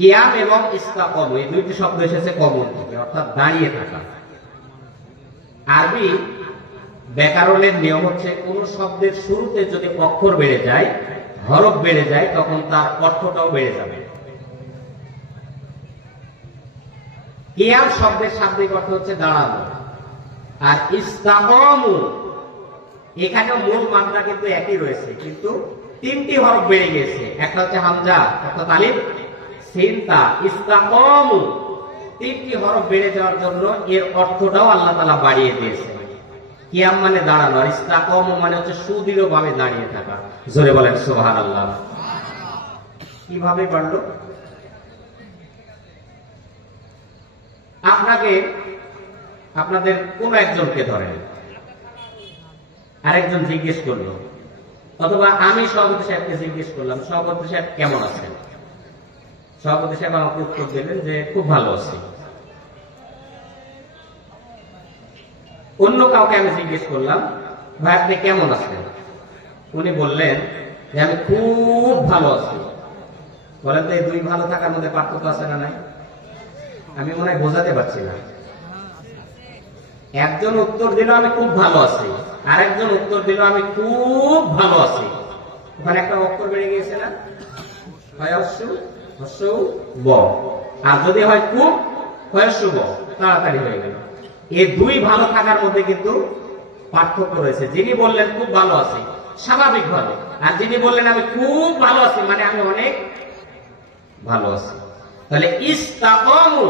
কিয়াম এবং ইস্তাকাম এই দুইটি শব্দ এসেছে কমন থেকে, অর্থাৎ দাঁড়িয়ে থাকা। আরবি ব্যাকরণের নিয়ম হচ্ছে কোন শব্দের শুরুতে যদি অক্ষর বেড়ে যায়, হরফ বেড়ে যায়, তখন তার অর্থটাও বেড়ে যাবে। কিয়াম শব্দের শাব্দিক অর্থ হচ্ছে দাঁড়ানো, আর ইস্তাকামু এখানে মূল মাত্রা কিন্তু একই রয়েছে, কিন্তু তিনটি হরফ বেড়ে গেছে। একটা হচ্ছে হামজা অর্থাৎ আলিফ, সিন তা। ইস্তাকামু তিনটি হরফ বেড়ে যাওয়ার জন্য এর অর্থটাও আল্লাহ তাআলা বাড়িয়ে দিয়েছে। কিয়াম মানে দাঁড়ানো, আর ইস্তাকামু মানে হচ্ছে সুদৃঢ়ভাবে দাঁড়িয়ে থাকা। জোরে বলেন সুবহানাল্লাহ। কিভাবে বাড়লো? আপনাদের কোন একজনকে ধরেন, আরেকজন জিজ্ঞেস করলো, অথবা আমি সভাপতি সাহেবকে জিজ্ঞেস করলাম, সভাপতি সাহেব কেমন আছেন? সভাপতি সাহেব আমাকে উত্তর দিলেন যে খুব ভালো আছি। অন্য কাউকে আমি জিজ্ঞেস করলাম, ভাই আপনি কেমন আছেন? উনি বললেন যে আমি খুব ভালো আছি। বলেন তো এই দুই ভালো থাকার মধ্যে পার্থক্য আছে না নাই? আমি মনে হয় বোঝাতে পারছি না। একজন উত্তর দিল আমি খুব ভালো আছি, আরেকজন উত্তর দিল আমি খুব ভালো আছি। ওখানে একটা অক্ষর বেড়ে গিয়েছে না? ব। আর যদি হয় খুব, ব, তাড়াতাড়ি হয়ে গেল। এই দুই ভালো থাকার মধ্যে কিন্তু পার্থক্য রয়েছে। যিনি বললেন খুব ভালো আছি, স্বাভাবিক ভালো, আর যিনি বললেন আমি খুব ভালো আছি মানে আমি অনেক ভালো আছি। তাহলে ইস্তাকামু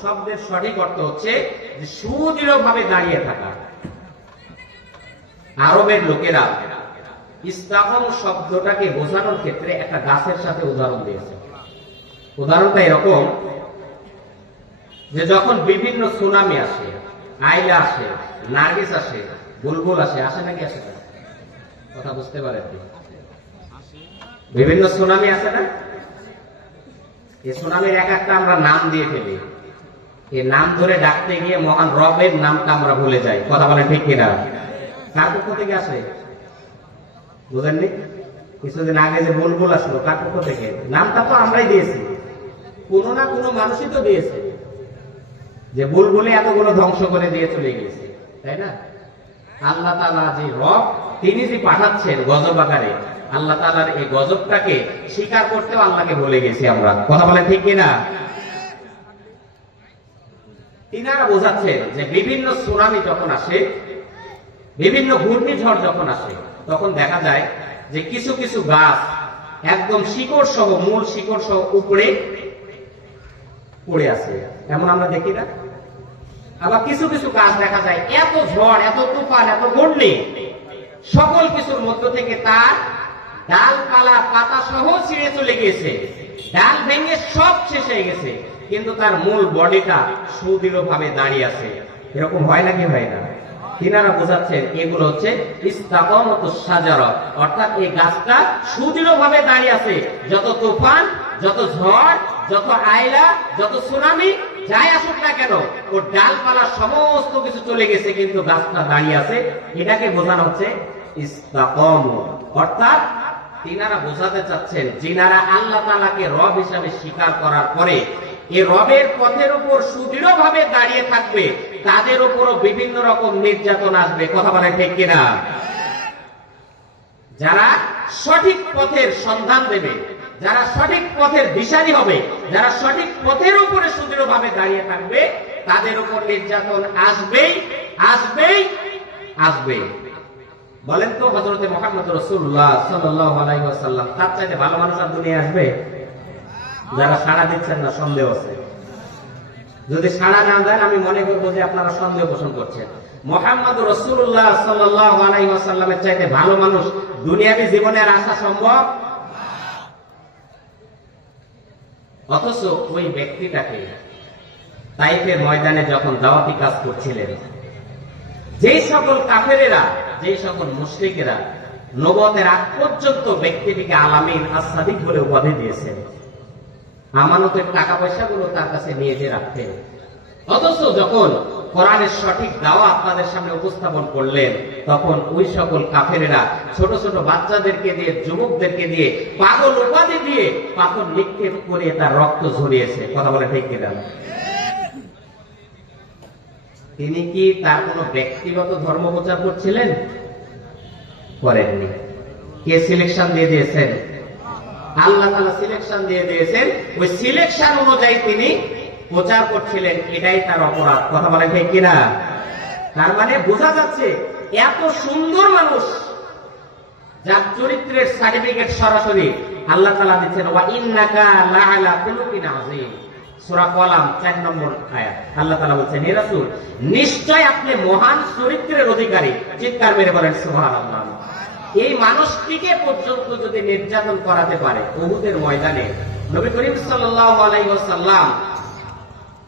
শব্দের সঠিক অর্থ হচ্ছে যে সুদৃঢ়ভাবে দাঁড়িয়ে থাকা। আরবের লোকেরা ইস্তাকাম শব্দটাকে বোঝানোর ক্ষেত্রে একটা গাছের সাথে উদাহরণ দিয়েছে। উদাহরণটা এরকম যে যখন বিভিন্ন সুনামি আসে, আইলা আসে, নার্গিস আসে, বুলবুল আসে, আসে নাকি আসে না? কথা বুঝতে পারেন? বিভিন্ন সুনামি আসে না? এই সুনামির এক একটা আমরা নাম দিয়ে ফেলি। এই নাম ধরে ডাকতে গিয়ে মহান রবের নামটা আমরা ভুলে যাই। কথা বলেন ঠিক কিনা? কার পক্ষ থেকে আসে বুঝেননি? কিছুদিন আগে যে বুলবুল আসলো, কার পক্ষ থেকে? নামটা তো আমরাই দিয়েছি, কোনো না কোনো মানুষই তো দিয়েছে, যে বুলবুলে এতগুলো ধ্বংস করে দিয়ে চলে গেছে, তাই না? আল্লাহ তাআলা যে রব, তিনি যে পাঠাচ্ছেন গজব আকারে, আল্লাহ তাআলার এই গজবটাকে স্বীকার করতেও আল্লাহকে ভুলে গেছি আমরা। কথা বলেন ঠিক কিনা? তিনারা বোঝাচ্ছেন যে বিভিন্ন সুনামি যখন আসে, বিভিন্ন ঘূর্ণিঝড় যখন আসে, তখন দেখা যায় যে কিছু কিছু গাছ একদম শিকড় সহ, মূল শিকড় সহ উপরে পড়ে আছে, এমন আমরা দেখি না? আবার কিছু কিছু গাছ দেখা যায় এত ঝড়, এত তুফান, এত ঘূর্ণি, সকল কিছুর মধ্য থেকে তার ডালপালা পাতা সহ ছিঁড়ে চলে গিয়েছে, ডাল ভেঙে সব শেষ হয়ে গেছে, কিন্তু তার মূল বডিটা সুদৃঢ়ভাবে দাঁড়িয়ে আছে। এরকম হয় নাকি হয় না? তিনারা বোঝাচ্ছেন এগুলো হচ্ছে ইস্তাকামাতুস শাজারা, অর্থাৎ এই গাছটা সুদৃঢ়ভাবে দাঁড়িয়ে আছে। যত তুফান, যত ঝড়, যত আইলা, যত সুনামি যাই আসুক না কেন, ওর ডালপালা সমস্ত কিছু চলে গেছে, কিন্তু গাছটা দাঁড়িয়ে আছে। এটাকে বোঝানো হচ্ছে ইস্তাকাম। অর্থাৎ তিনারা বোঝাতে চাচ্ছেন, যিনারা আল্লাহ তাআলাকে রব হিসাবে স্বীকার করার পরে এই রবের পথের উপর সুদৃঢ়ভাবে দাঁড়িয়ে থাকবে, তাদের উপরও বিভিন্ন রকম নির্যাতন আসবে। কথা বলে ঠিক কিনা? যারা সঠিক পথের সন্ধান দেবে, যারা সঠিক পথের দিশারি হবে, যারা সঠিক পথের উপরে সুদৃঢ়ভাবে দাঁড়িয়ে থাকবে, তাদের উপর নির্যাতন আসবেই, আসবেই, আসবেই। বলেন তো হযরতে মুহাম্মদ রাসূলুল্লাহ সাল্লাল্লাহু আলাইহি ওয়াসাল্লাম তার চাইতে ভালো মানুষ আর দুনিয়ায় আসবে? যারা সাড়া দিচ্ছেন না, সন্দেহ আছে। যদি সাড়া না দেন, আমি মনে করব যে আপনারা সন্দেহ পোষণ করছেন। মুহাম্মদ রাসূলুল্লাহ সাল্লাল্লাহু আলাইহি ওয়াসাল্লামের চাইতে ভালো মানুষ দুনিয়াবী জীবনে আর আসা সম্ভব? অথচ ওই ব্যক্তিটাকে তাইফের ময়দানে যখন দাওয়াতি কাজ করছিলেন, যেই সকল কাফেরেরা, যেই সকল মুশরিকেরা নবুয়তের আগ পর্যন্ত ব্যক্তিটিকে আলামিন as-সাদিক বলে উপাধি দিয়েছেন, আমানতের টাকা পয়সাগুলো তার কাছে নিয়ে যে রাখতেন, অথচ যখন কোরআনের সঠিক দাওয়া আপনাদের সামনে উপস্থাপন করলেন, তখন ওই সকল কাফেরেরা ছোট ছোট বাচ্চাদেরকে দিয়ে, যুবকদেরকে দিয়ে, পাগল উপাধি দিয়ে পাথর নিক্ষেপ করে তার রক্ত ঝরিয়েছে। কথা বলে ঠিক কিনা? তিনি কি তার কোন ব্যক্তিগত ধর্ম প্রচার করছিলেন? করেননি। কে সিলেকশন দিয়ে দিয়েছেন? আল্লাহ তাআলা সিলেকশন দিয়ে দিয়েছেন। ওই সিলেকশন অনুযায়ী তিনি প্রচার করছিলেন, এটাই তার অপরাধ। কথা বলে ঠিক কিনা? তার মানে বোঝা যাচ্ছে এত সুন্দর মানুষ, যার চরিত্রের সার্টিফিকেট সরাসরি আল্লাহ তাআলা দিচ্ছেন। ওয়া ইন্নাকা লাআলা খুলুকিন আযীম, সূরা কলাম 4 নম্বর আয়াত। আল্লাহ তাআলা বলছেন, হে রাসূল, নিশ্চয় আপনি মহান চরিত্রের অধিকারী। চিৎকার মেরে বলেন সুবহানাল্লাহ। এই মানুষটিকে পর্যন্ত যদি নির্যাতন করাতে পারে, উহুদের ময়দানে নবী করিম সাল্লাল্লাহু আলাইহি ওয়াসাল্লাম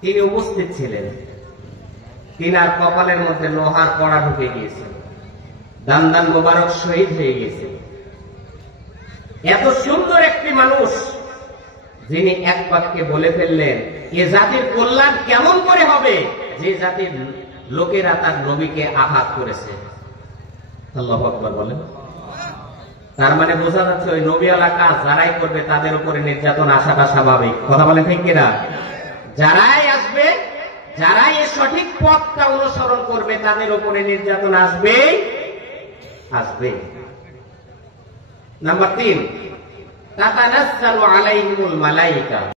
তিনি উপস্থিত ছিলেন। তিনার কপালের মধ্যে লোহার কড়া ঢুকে গিয়েছে, দান মোবারক শহীদ হয়ে গেছে। এত সুন্দর একটি মানুষ, যিনি এক বাক্যে বলে ফেললেন, এ জাতির কল্যাণ কেমন করে হবে যে জাতির লোকেরা তার নবীকে আঘাত করেছে। আল্লাহু আকবার বলেন। তার মানে বোঝা যাচ্ছে ওই নবীওয়ালা কাজ যারাই করবে তাদের উপরে নির্যাতন আসাটা স্বাভাবিক। কথা বলেন ঠিক কিনা? যারাই আসবে, যারাই এই সঠিক পথটা অনুসরণ করবে তাদের উপরে নির্যাতন আসবেই আসবে। নাম্বার 3, তাতানাজ্জালু আলাইহিমুল মালায়েকা।